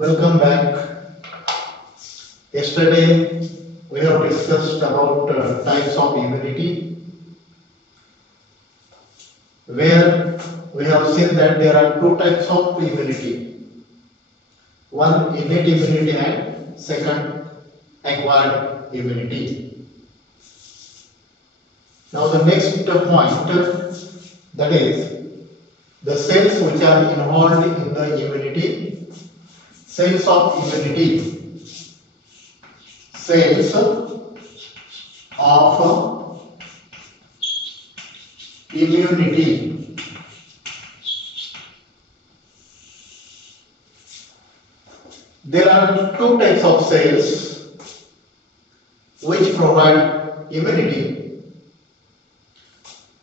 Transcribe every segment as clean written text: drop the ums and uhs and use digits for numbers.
Welcome back. Yesterday we have discussed about types of immunity, where we have seen that there are two types of immunity. One innate immunity and second acquired immunity. Now the next point, that is the cells which are involved in the immunity, cells of immunity, cells of immunity. There are two types of cells which provide immunity.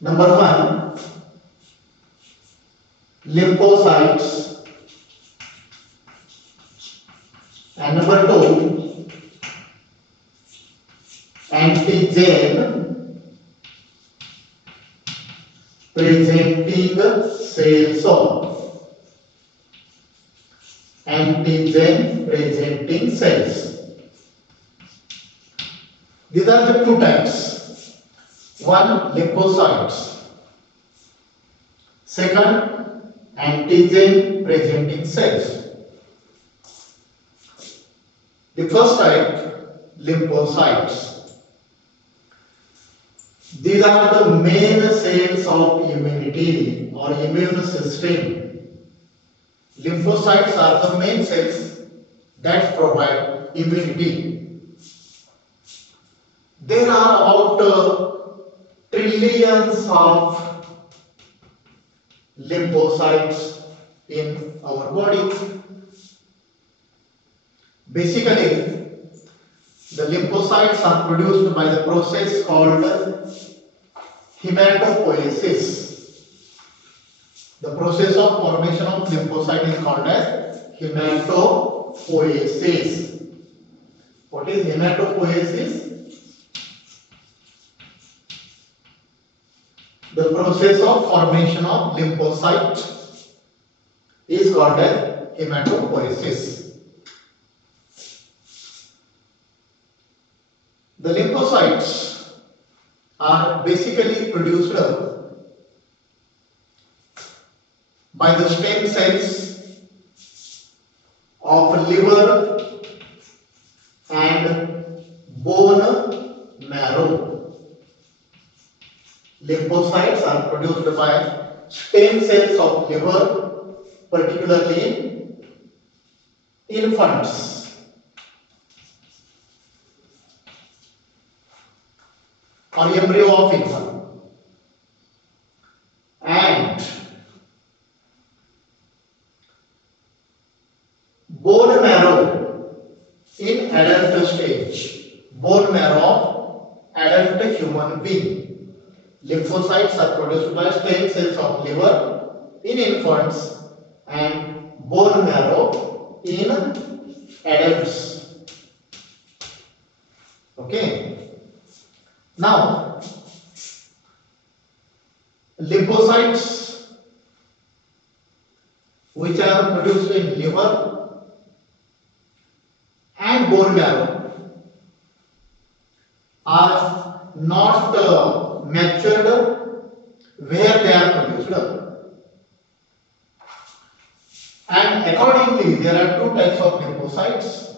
Number one, lymphocytes, and number two, antigen presenting cells. Antigen presenting cells. These are the two types. One, lymphocytes. Second, antigen presenting cells. The first type, lymphocytes. These are the main cells of immunity or immune system. Lymphocytes are the main cells that provide immunity. There are about trillions of lymphocytes in our body. Basically, the lymphocytes are produced by the process called hematopoiesis. The process of formation of lymphocyte is called as hematopoiesis. What is hematopoiesis? The process of formation of lymphocyte is called as hematopoiesis. The lymphocytes are basically produced by the stem cells of liver and bone marrow. Lymphocytes are produced by stem cells of liver, particularly in infants. Or embryo of infant, and bone marrow in adult stage, bone marrow of adult human being. Lymphocytes are produced by stem cells of liver in infants and bone marrow in adults. Okay. Now, lymphocytes which are produced in liver and bone marrow are not matured where they are produced. And accordingly, there are two types of lymphocytes.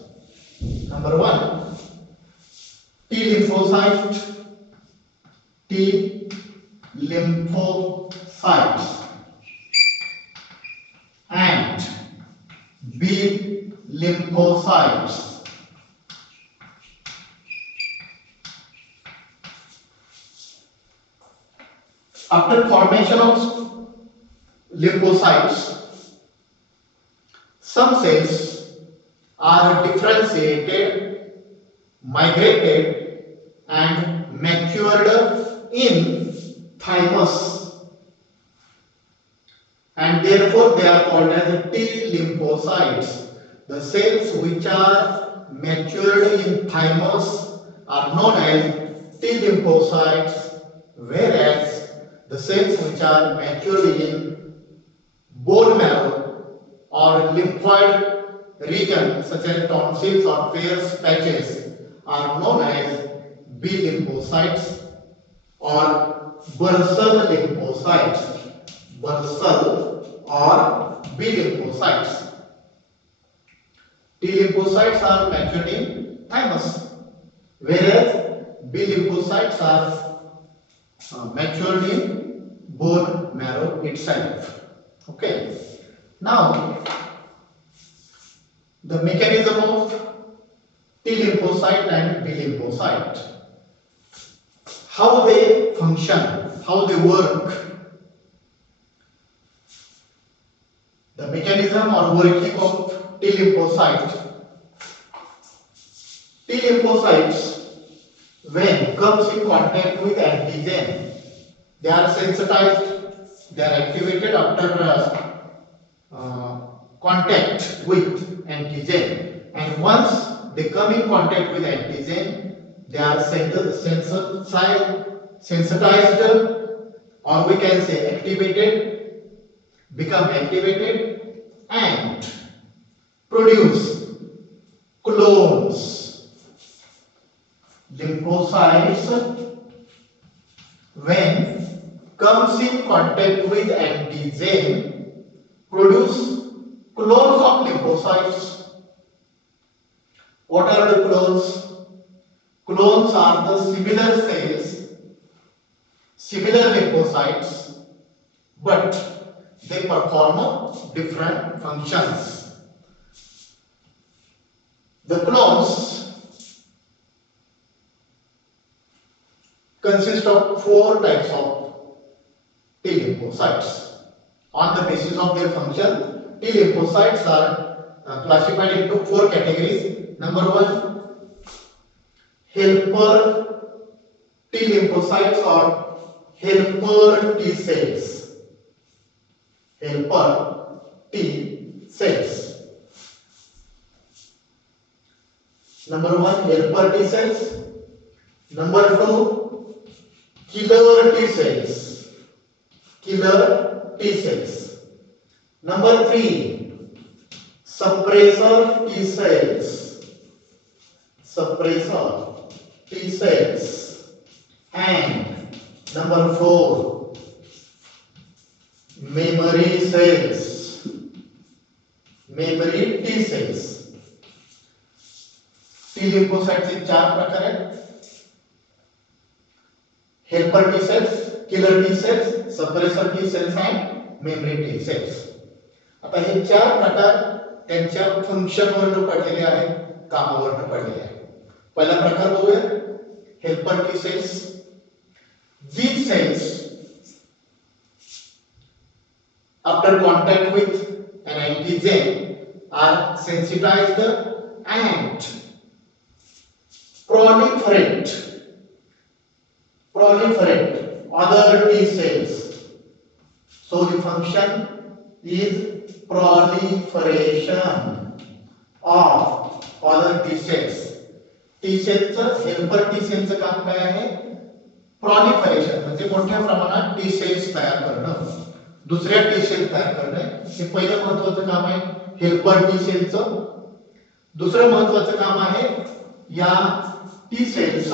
Number one, T lymphocyte, T lymphocytes, and B lymphocytes. After formation of lymphocytes, some cells are differentiated, migrated, and matured in thymus, and therefore they are called as T lymphocytes. The cells which are matured in thymus are known as T lymphocytes, whereas the cells which are matured in bone marrow or lymphoid region such as tonsils or Peyer's patches are known as B lymphocytes or Bursal lymphocytes. Bursal or B lymphocytes. T lymphocytes are matured in thymus, whereas B lymphocytes are matured in bone marrow itself. Okay. Now, the mechanism of T lymphocyte and B lymphocyte, how they function, how they work. The mechanism or working of T lymphocyte. T lymphocytes, when comes in contact with antigen, they are sensitized, they are activated after contact with antigen, and once they come in contact with antigen, they are sensitized, or we can say activated, become activated and produce clones. Lymphocytes, when comes in contact with antigen, produce clones of lymphocytes. What are the clones? Clones are the similar cells, similar lymphocytes, but they perform different functions. The clones consist of 4 types of T lymphocytes. On the basis of their function, T lymphocytes are classified into 4 categories. Number 1, helper T lymphocytes or helper T cells. Helper T cells. Number 1, helper T cells. Number 2, killer T cells. Killer T cells. Number 3, suppressor T cells. Suppressor T cells. And number 4, memory cells. Memory T cells. T lymphocytes 4 प्रकार आहेत. helper T cells, killer T cells, suppressor T cells and memory T cells. आता हे 4 प्रकार त्यांच्या function वरून पडलेले आहेत, कामावरून पडलेले आहेत. पहिला प्रकार बघूया, helper T cells. These cells after contact with an antigen are sensitized and proliferate other T cells. So the function is proliferation of other T cells. T cells helper T cells काम काय आहे? proliferation म्हणजे मोठ्या प्रमाणात T cells तयार करणं, दुसऱ्या T cells तयार करणं. हे पहिलं महत्त्वाचं काम आहे helper T cells. दुसरं महत्त्वाचं काम आहे या T cells,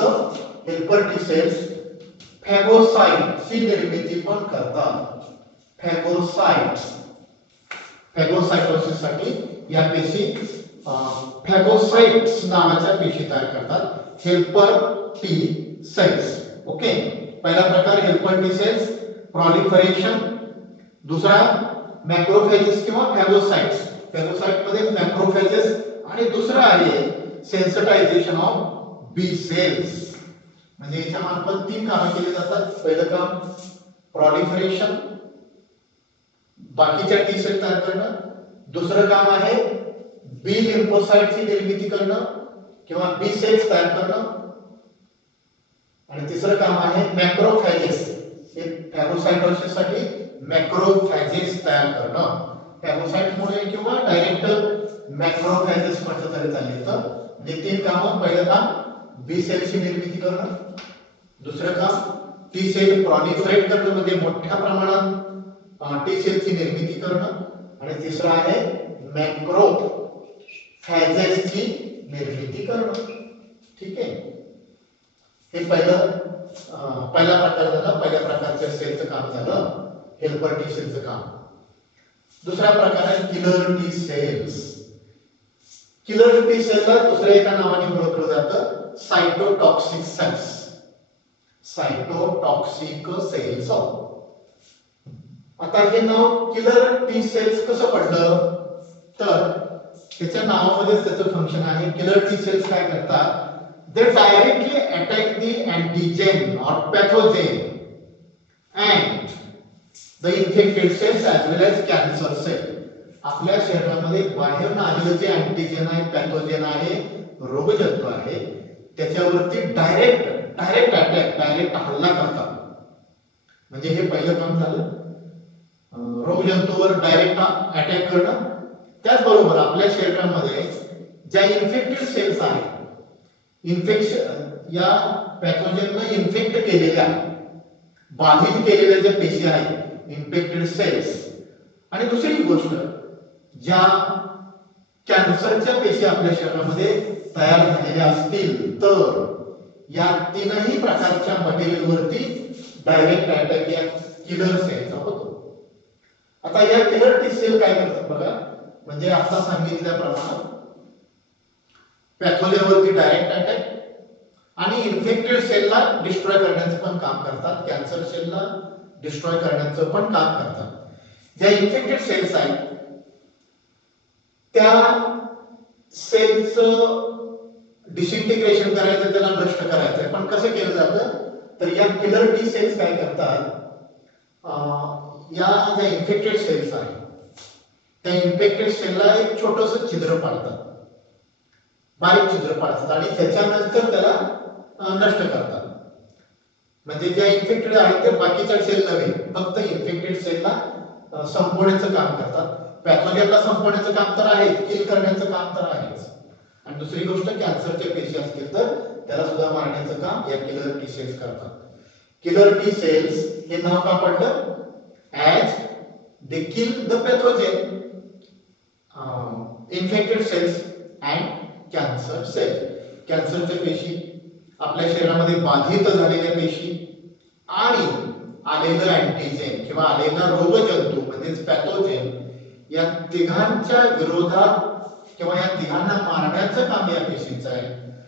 helper T cells phagocytes ची निर्मिती पण करतात. फॅगोसाइटोसिस साठी या पेशी फॅगोसाइट्स नावाच्या पेशी तयार करतात, हेल्पर टी सेल्स. ओके, पहिला प्रकार हेल्पर टी सेल्स proliferation, दुसरा मॅक्रोफेजेस किंवा फॅगोसाइट्स. फॅगोसाइट मध्ये मॅक्रोफेजेस आणि दुसरा आहे सेन्सिटायझेशन ऑफ बी सेल्स. म्हणजे याच्या मार्फत 3 कामे केली जातात. पहिलं काम proliferation, बाकीच्या टी सेल तयार करणं. दुसरं काम आहे बी लिम्फोसाइटची निर्मिती करणं किंवा बी सेल्स तयार करणं. आणि तिसरं काम आहे मॅक्रोफॅजेस, हे फॅगोसाइटोसिस साठी मॅक्रोफॅजेस तयार करणं. फॅगोसाइट मुळे किंवा डायरेक्ट मॅक्रोफॅजेस म्हटलं तरी चालेल. तर म्हणजे 3 कामं. पहिलं काम बी सेलची निर्मिती करणं, दुसरं काम टी सेल proliferate करणं म्हणजे मोठ्या प्रमाणात टी सेलची निर्मिती करणं, आणि तिसरं आहे फॅजेसची निर्मिती करणं. ठीक आहे, हे पहिला प्रकार झाला. पहिल्या प्रकारच्या सेलचं काम झालं, हेल्पर टी सेलचं काम. दुसरा प्रकार आहे killer T cells. Killer T सेलला दुसऱ्या एका नावाने ओळखलं जातं, सायटोटॉक्सिक सेल्स. सायटोटॉक्सिक सेल्स. आता हे नाव किलर टी सेल्स कसं पडलं, तर त्याच्या नावामध्येच त्याचं फंक्शन आहे. किलर टी सेल्स काय करतात, they directly attack the antigen or pathogen and the infected cells as well as cancer cell. आपल्या शरीरामध्ये बाहेरून आलेलं जे अँटीजेन आहे, पॅथोजेन आहे, रोगजंतू आहे, त्याच्यावरती डायरेक्ट अटॅक, डायरेक्ट हल्ला करतात. म्हणजे हे पहिलं काम झालं, रोगजंतूवर डायरेक्ट अटॅक करणं. त्याचबरोबर आपल्या शरीरामध्ये ज्या इन्फेक्टेड सेल्स आहेत, इन्फेक्शन या पॅथोजेनने इन्फेक्ट केलेल्या, बाधित केलेल्या ज्या पेशी आहेत, इन्फेक्टेड सेल्स. आणि दुसरी गोष्ट, ज्या कॅन्सरच्या पेशी आपल्या शरीरामध्ये तयार झालेल्या असतील, तर या तीनही प्रकारच्या मटेरियलवरती डायरेक्ट अटॅक या किलर सेलचा होतो. आता या किलर टी सेल काय करतात बघा, म्हणजे आता सांगितल्याप्रमाणे पॅथोजेनवरती डायरेक्ट अटॅक आणि इन्फेक्टेड सेलला डिस्ट्रॉय करण्याचं पण काम करतात, कॅन्सर सेलला डिस्ट्रॉय करण्याचं पण काम करतात. ज्या इन्फेक्टेड सेल्स आहेत त्या सेलचं डिसइंटिग्रेशन करायचं, त्याला नष्ट करायचं. पण कसं केलं जातं, तर या किलर टी सेल्स काय करतात, या ज्या इन्फेक्टेड सेल्स आहेत त्या इन्फेक्टेड सेलला एक छोटंसं छिद्र पाडतात, बारीक छिद्र पाडतात आणि त्याच्यानंतर त्याला नष्ट करतात. म्हणजे ज्या इन्फेक्टेड आहेत ते बाकीच्या सेल नव्हे, फक्त इन्फेक्टेड सेलला संपवण्याचं काम करतात. पॅथोजेनला संपवण्याचं काम तर आहे, किल करण्याचं काम तर आहेच. आणि दुसरी गोष्ट, कॅन्सरच्या पेशी असतील तर त्याला सुद्धा मारण्याचं काम या किलर टी सेल्स करतात. किलर टी सेल्स हे नाव का पडलं, as they kill the pathogen, infected cells and cancer cell. कॅन्सरच्या पेशी, आपल्या शरीरामध्ये बाधित झालेल्या पेशी आणि आलेलं अँटीजेन किंवा आलेला रोगजंतू म्हणजेच पॅथोजेन, या तिघांच्या विरोधात किंवा या तिघांना मारण्याचं काम या पेशींचं आहे.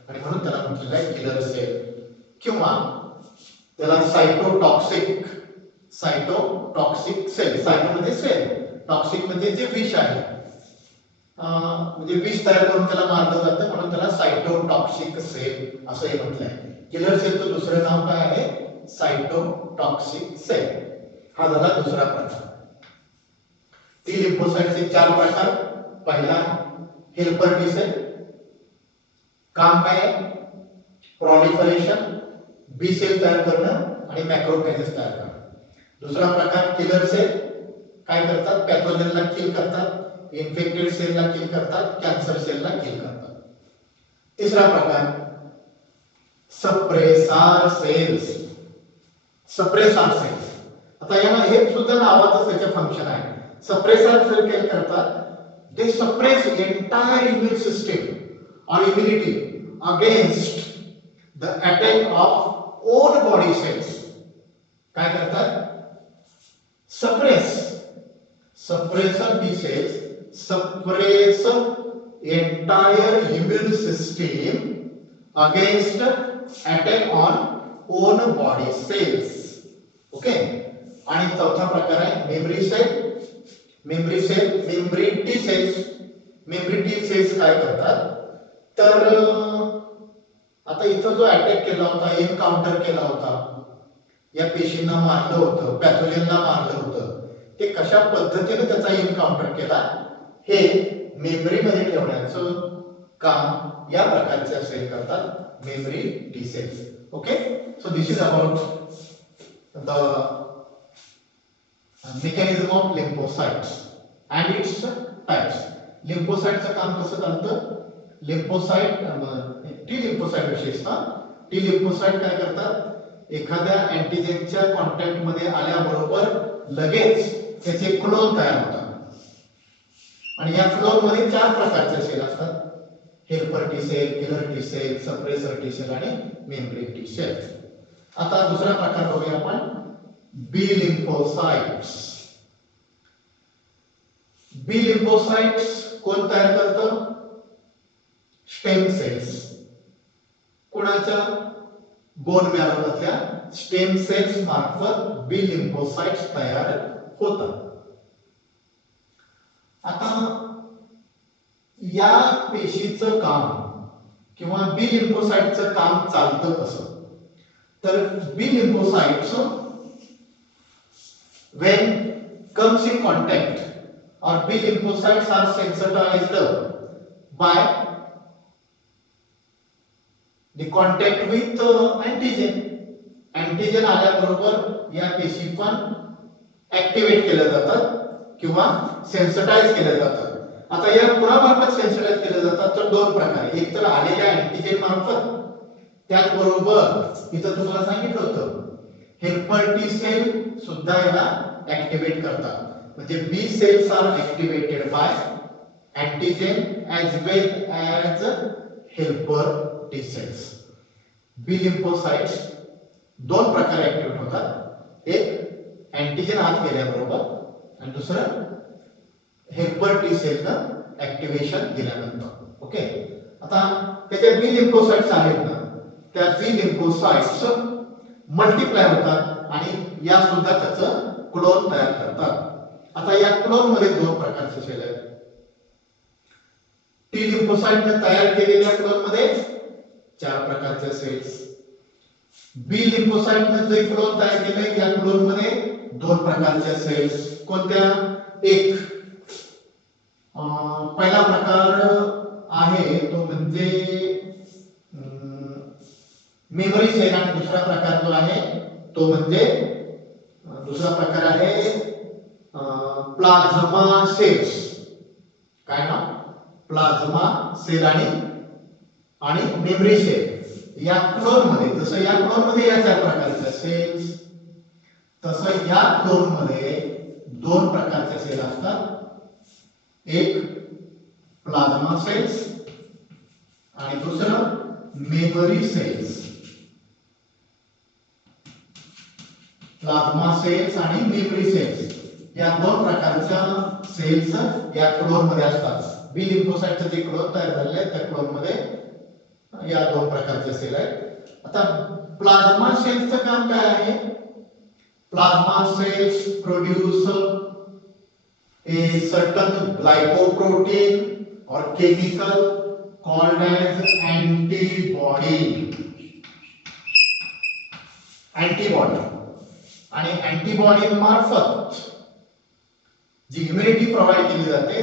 आणि म्हणून त्याला म्हटलेलं आहे किलर सेल किंवा त्याला सायटोटॉक्सिक सेल. सायटो म्हणजे सेल, टॉक्सिक म्हणजे जे विष आहे, म्हणजे विष तयार करून त्याला मारलं जातं, म्हणून त्याला सायटोटॉक्सिक सेल असंही म्हटलंय. किलर सेलचं दुसरं नाव काय आहे, सायटोटॉक्सिक सेल. हा झाला दुसरा प्रकार. टी लिम्फोसाइटचे 4 प्रकार. पहिला हेल्पर टी सेल, काम काय आहे, प्रॉलिफरेशन, बी सेल तयार करणं आणि मॅक्रोफेजेस तयार करणं. दुसरा प्रकार किलर सेल, काय करतात, पॅथोजेनला किल करतात, इन्फेक्टेड सेलला किल करतात, कॅन्सर सेलला किल करतात. तिसरा प्रकार सप्रेसर सेल्स. सप्रेसर सेल्स, आता यांना हे सुद्धा नावाचं त्याचे फंक्शन आहे. सप्रेसर सेल काय करतात, they suppress entire immune system or immunity against the attack of own body cells. काय करतात, suppressor T cells suppress entire immune system against attack on own body cells. Okay. आणि चौथा प्रकार आहे memory cell. Memory T cells काय करतात, तर आता इथं जो अटॅक केला होता, एनकाउंटर केला होता, या पेशींना मारलं होतं, पॅथोजेनला मारलं होतं, ते कशा पद्धतीने त्याचा एनकाउंटर केला हे मेमरी मध्ये ठेवण्याचं काम या प्रकारच्या सेल करतात, memory T cells. Okay. So this is about the mechanism of lymphocytes and its types. lymphocyteचं काम कसं चालतं, लिम्फोसाइट टी लिम्फोसाइट विशेषतः टी लिम्फोसाइट काय करतात, एखाद्या अँटीजेनच्या कॉन्टॅक्ट मध्ये आल्याबरोबर लगेच त्याचे क्लोन तयार होतात. आणि या क्लोन मध्ये 4 प्रकारचे सेल असतात. Helper T cell, killer T cell, suppressor T cell आणि मेमरी टी सेल. आता दुसरा प्रकार बघूया आपण, बी लिम्फोसाइट्स. बी लिम्फोसाइट्स कोण तयार करतं? Stem cells. कोणाच्या? बोन मॅरोमधल्या स्टेम सेल्स मार्फत बी लिम्फोसाइट्स तयार होतात. आता या पेशीचं काम किंवा बी लिम्फोसाइटचं काम चालतं कसं? तर बी lymphocytes when comes in contact or B lymphocytes are sensitized by the contact with antigen. antigen आल्याबरोबर या पेशी पण ऍक्टिव्हेट केल्या जातात किंवा सेन्सिटाइज केल्या जातात. आता या कुणामार्फत सेन्सिटाइज केल्या जातात? तर दोन प्रकारे. एक तर आलेल्या अँटीजेन मार्फत, त्याचबरोबर इथं तुम्हाला सांगितलं होतं हेल्पर टी सेल सुद्धा याला ऍक्टिव्हेट करतात. म्हणजे B cells are activated by antigen as well as helper T cells. B lymphocytes दोन प्रकारे ऍक्टिव्हेट होतात. एक अँटीजेन आत गेल्याबरोबर आणि दुसरं हेल्पर टी सेलचं ऍक्टिव्हेशन दिल्यानंतर. ओके. आता त्याच्या बी लिम्फोसाइट्स आहेत ना, त्या बी लिम्फोसाइट्स मल्टिप्लाय होतात आणि या सुद्धा त्याचं क्लोन तयार करतात. आता या क्लोन मध्ये दोन प्रकारचे सेल आहेत. टी लिम्फोसाइटने तयार केलेल्या क्लोन मध्ये चार प्रकारचे सेल्स. बी लिम्फोसाइटने जे क्लोन तयार केले या क्लोन मध्ये दोन प्रकारचे सेल्स. कोणत्या? एक पहिला प्रकार आहे तो म्हणजे मेमरी सेल आणि दुसरा प्रकार जो आहे तो म्हणजे दुसरा प्रकार आहे प्लाझ्मा सेल्स. काय ना? प्लाझ्मा सेल आणि मेमरी सेल. या क्लोन मध्ये जसं या क्लोन मध्ये या चार प्रकारच्या सेल्स, तसं या क्लोन मध्ये दोन प्रकारचे सेल असतात. एक प्लाझ्मा सेल्स आणि दुसरं मेमरी सेल्स. प्लाझ्मा सेल्स आणि मेमरी सेल्स या दोन प्रकारच्या सेल्स या क्लोन मध्ये असतात. बी लिम्फोसाइटचे जे क्लोन तयार झालेले आहेत त्या क्लोन मध्ये या दोन प्रकारचे सेल आहेत. आता प्लाझ्मा सेल्सचं काम काय आहे? Plasma cells produce a certain glycoprotein or chemical called as antibody. आणि अँटीबॉडी मार्फत जी इम्युनिटी प्रोव्हाइड केली जाते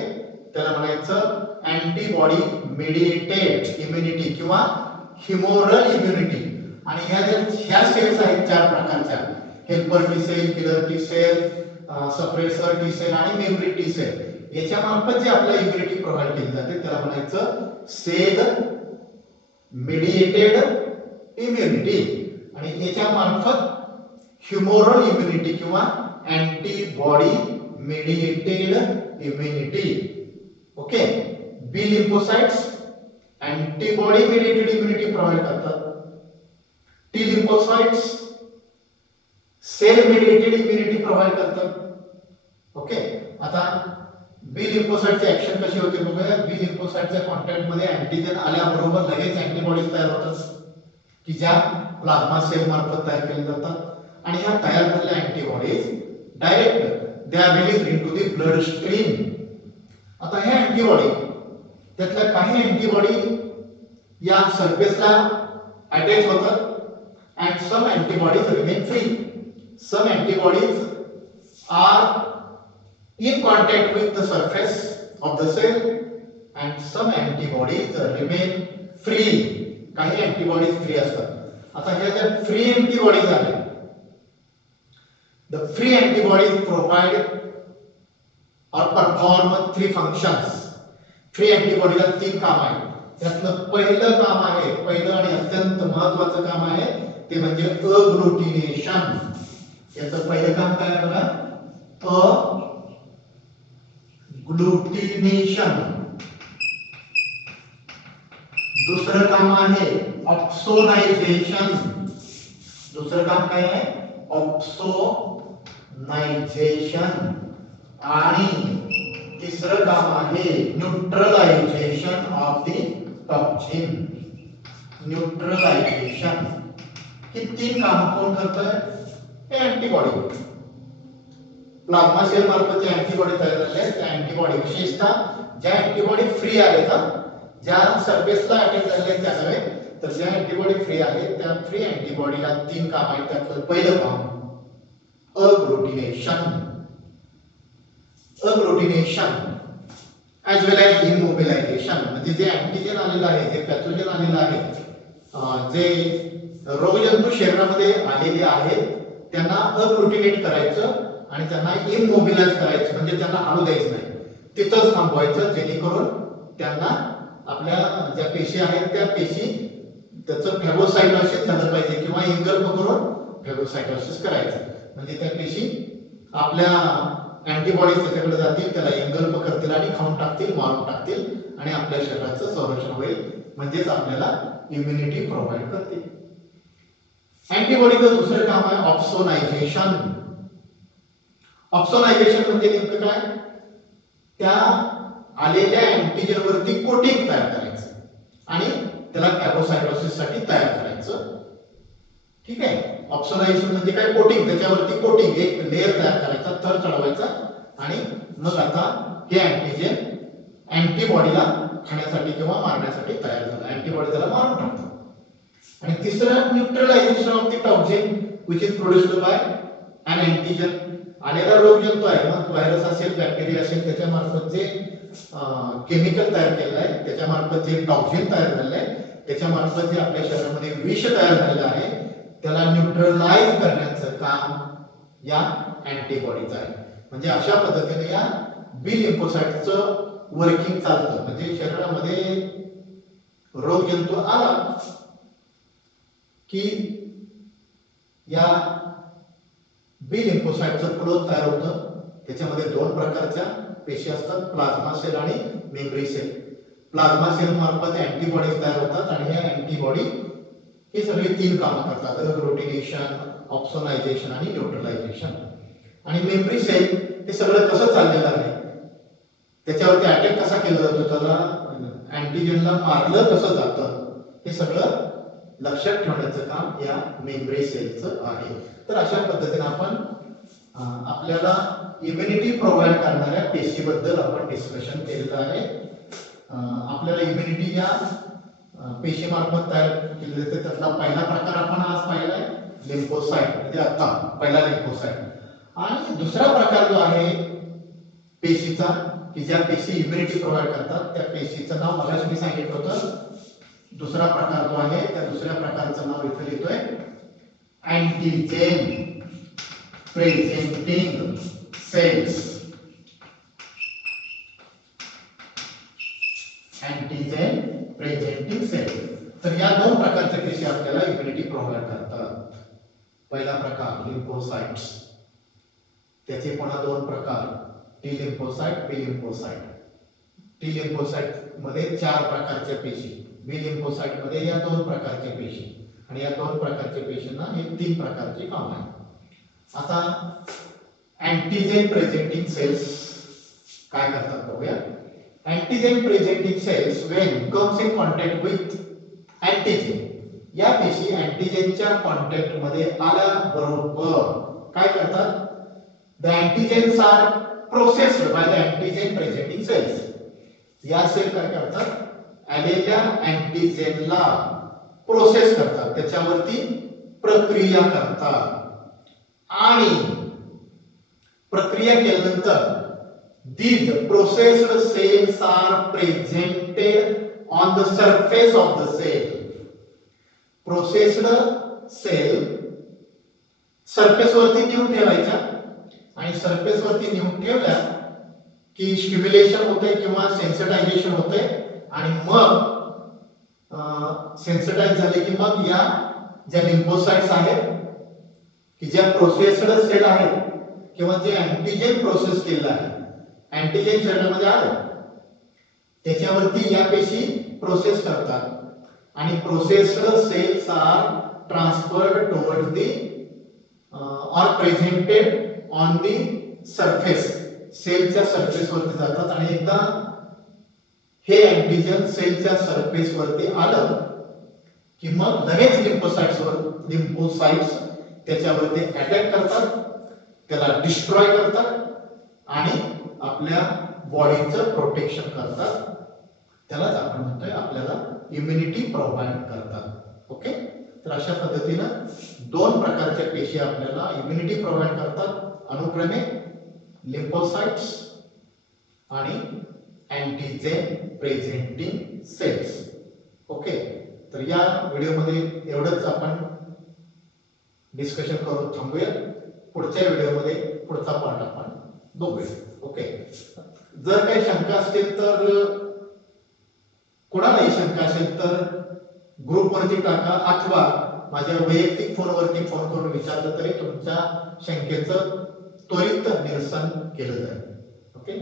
त्याला म्हणायचं अँटीबॉडी मेडिएटेड इम्युनिटी किंवा ह्युमोरल इम्युनिटी. आणि ह्या सेल्स आहेत चार प्रकारच्या, helper T cell, killer T cell, suppressor T cell आणि मेमरी टी सेल. याच्या मार्फत जी आपल्याला इम्युनिटी प्रोव्हाइड केली जाते त्याला म्हणायचं सेल मेडिएटेड इम्युनिटी. आणि याच्या मार्फत ह्युमोरल इम्युनिटी किंवा antibody mediated immunity. Okay. B lymphocytes antibody mediated immunity provide करतात. T lymphocytes cell mediated immunity provide करतात. ओके. आता बी लिम्फोसाइटची ऍक्शन कशी होते बघूया. बी लिम्फोसाइटच्या कॉन्टॅक्ट मध्ये अँटीजेन आल्याबरोबर लगेच अँटीबॉडीज तयार होतात की ज्या प्लाझ्मा सेल मार्फत तयार केल्या जातात. आणि ह्या तयार झालेल्या antibodies direct they are released into the blood stream. आता ह्या अँटीबॉडी त्यातल्या काही अँटीबॉडी या सरफेसला अटॅच होतात and some antibodies remain free. Some antibodies are in contact with the surface of the cell and some antibodies remain free. काही antibodies free असतात. आता ह्या ज्या फ्री antibodies आहेत, the free antibodies provide or perform three functions. Free antibodies ला तीन काम आहेत. त्यातलं पहिलं काम आहे, पहिलं आणि अत्यंत महत्त्वाचं काम आहे ते म्हणजे अग्लुटिनेशन. याचं पहिलं काम काय आहे बघा, अग्लुटिनेशन. दुसरं काम आहे ऑप्सोनायझेशन. दुसरं काम काय आहे? ऑप्सोनायझेशन. आणि तिसरं काम आहे neutralisation of the toxin. Neutralisation. ही तीन काम कोण करतंय? हे अँटीबॉडी. प्लाझ्मा सेल मार्फत जे अँटीबॉडी तयार झाले आहेत त्या अँटीबॉडी विशेषतः ज्या अँटीबॉडी फ्री आहेत, ज्या सरफेसला अटॅक झालेले आहेत त्या नव्हे, तर ज्या अँटीबॉडी फ्री आहेत त्या फ्री अँटीबॉडीला तीन काम आहेत. त्यातलं पहिलं काम अग्लुटिनेशन. अग्लुटिनेशन ॲज वेल ॲज इमोबिलायझेशन. म्हणजे जे अँटीजेन आलेलं आहे, जे पॅथोजन आलेलं आहे, जे रोगजंतू शरीरामध्ये आलेले आहेत त्यांना अग्लुटिनेट करायचं आणि त्यांना इमोबिलाइज करायचं. म्हणजे त्यांना हलू द्यायचं नाही, तिथंच थांबवायचं, जेणेकरून त्यांना आपल्या ज्या पेशी आहेत त्या पेशी त्याचं फॅगोसाइटोसिस झालं पाहिजे किंवा इंगल्प करून फॅगोसाइटोसिस करायचं. म्हणजे त्या पेशी आपल्या अँटीबॉडीज त्याच्याकडे जातील, त्याला इंगल्प करतील आणि खाऊन टाकतील, मारून टाकतील आणि आपल्या शरीराचं संरक्षण होईल. म्हणजेच आपल्याला इम्युनिटी प्रोव्हाइड करतील. अँटीबॉडीचं दुसरं काम आहे ऑप्सोनायझेशन. ऑप्सोनायझेशन म्हणजे नेमकं काय? त्या आलेल्या अँटीजन वरती कोटिंग तयार करायचं आणि त्याला फॅगोसाइटोसिस साठी तयार करायचं. ठीक आहे. ऑप्सोनायझेशन म्हणजे काय? कोटिंग. त्याच्यावरती कोटिंग, एक लेयर तयार करायचा, थर चढवायचा आणि मग आता हे अँटीजन अँटीबॉडीला खाण्यासाठी किंवा मारण्यासाठी तयार झालं. अँटीबॉडी त्याला मारून टाकतो. आणि तिसरं neutralisation of the toxin which is produced by an antigen. आलेला रोगजंतू आहे, मग व्हायरस असेल, बॅक्टेरिया असेल, त्याच्या मार्फत जे केमिकल तयार केलेलं आहे, त्याच्या मार्फत जे टॉक्सिन तयार झालेलं आहे, त्याच्या मार्फत जे आपल्या शरीरामध्ये विष तयार झालेलं आहे, त्याला न्यूट्रलाइज करण्याचं काम या अँटीबॉडीचं आहे. म्हणजे अशा पद्धतीने या बी लिम्फोसाइटचं वर्किंग चालतं. म्हणजे शरीरामध्ये रोगजंतू आला की या बी लिम्फोसाइटचं क्लोथ तयार होतं. त्याच्यामध्ये दोन प्रकारच्या पेशी असतात, प्लाझ्मा सेल आणि मेमरी सेल. प्लाझ्मा सेल मार्फत अँटीबॉडीज तयार होतात आणि ह्या अँटीबॉडी हे सगळे तीन कामं करतात: अग्लुटिनेशन, ऑप्सोनायझेशन आणि न्यूट्रलायझेशन. आणि मेमरी सेल हे सगळं कसं चाललेलं आहे, त्याच्यावरती अटॅक कसा केला जातो, त्याला अँटीजनला मारलं कसं जातं, हे सगळं लक्षात ठेवण्याचं काम या मेमरी सेलचं आहे. तर अशा पद्धतीने आपण आपल्याला इम्युनिटी प्रोव्हाइड करणाऱ्या पेशीबद्दल आपण डिस्कशन केलेलं आहे. आपल्याला इम्युनिटी या पेशीमार्फत तयार केली जाते. त्यातला पहिला प्रकार आपण आज पाहिला आहे लिम्फोसाइट, म्हणजे आता पहिला लिम्फोसाइट. आणि दुसरा प्रकार जो आहे पेशीचा, की ज्या पेशी इम्युनिटी प्रोव्हाइड करतात, त्या पेशीचं नाव मगाशी मी सांगितलं होतं. दुसरा प्रकार जो आहे त्या दुसऱ्या प्रकारचं नाव इथे लिहितोय antigen presenting cells. Antigen presenting cells. तर या दोन प्रकारच्या पेशी आपल्याला इम्युनिटी प्रोव्हाइड करतात. पहिला प्रकार लिम्फोसाइट्स, त्याचे पुन्हा दोन प्रकार, टी लिम्फोसाइट, बी लिम्फोसाइट. टी लिम्फोसाइट मध्ये चार प्रकारच्या पेशी, बी लिम्फोसाइट मध्ये या दोन प्रकारच्या पेशी, आणि या दोन प्रकारच्या पेशींना हे तीन प्रकारचे काम आहेत. आता अँटीजेन प्रेझेंटिंग सेल्स काय करतात बघूया. Antigen presenting cells when comes in contact with antigen, या पेशी अँटीजेनच्या कॉन्टॅक्ट मध्ये आल्याबरोबर काय करतात, the antigens are processed by the antigen presenting cells. या सेल काय करतात, आलेल्या अँटीजेनला प्रोसेस करतात, त्याच्यावरती प्रक्रिया करतात. आणि प्रक्रिया केल्यानंतर these processed cells are presented on the surface of the cell. Processed cell surface वरती नेऊन ठेवायच्या, आणि सरफेस वरती नेऊन ठेवल्या की स्टिम्युलेशन होते किंवा सेन्सिटायझेशन होते, आणि मग सेन्सिटाइज झाले की मग या ज्या लिम्फोसाइट्स आहेत, की ज्या प्रोसेस्ड सेल आहेत किंवा जे अँटीजेन प्रोसेस केलेलं आहे, अँटीजेन शरीरामध्ये आलं त्याच्यावरती या पेशी प्रोसेस करतात. आणि processed cells are transferred towards the or presented on the surface. सेलच्या सरफेस वरती जातात आणि एकदा हे अँटीजन सेलच्या सरफेस वरती आलं की मग लगेच लिम्फोसाइट्स त्याच्यावरती अटॅक करतात, त्याला डिस्ट्रॉय करतात आणि आपल्या बॉडीचं प्रोटेक्शन करतात. त्यालाच आपण म्हणतोय आपल्याला इम्युनिटी प्रोव्हाइड करतात. ओके, तर अशा पद्धतीनं दोन प्रकारच्या पेशी आपल्याला इम्युनिटी प्रोव्हाइड करतात, अनुक्रमे लिम्फोसाइट्स आणि अँटीजेन प्रेझेंटिंग सेल्स. ओके, तर या व्हिडिओमध्ये एवढंच आपण डिस्कशन करून थांबूया. पुढच्या व्हिडिओमध्ये पुढचा पार्ट आपण बघूया. ओके, जर काही शंका असतील तर कोणालाही शंका असेल तर ग्रुपवरती टाका अथवा माझ्या वैयक्तिक फोनवरती फोन करून विचारलं तरी तुमच्या शंकेचं त्वरित निरसन केलं जाईल. ओके.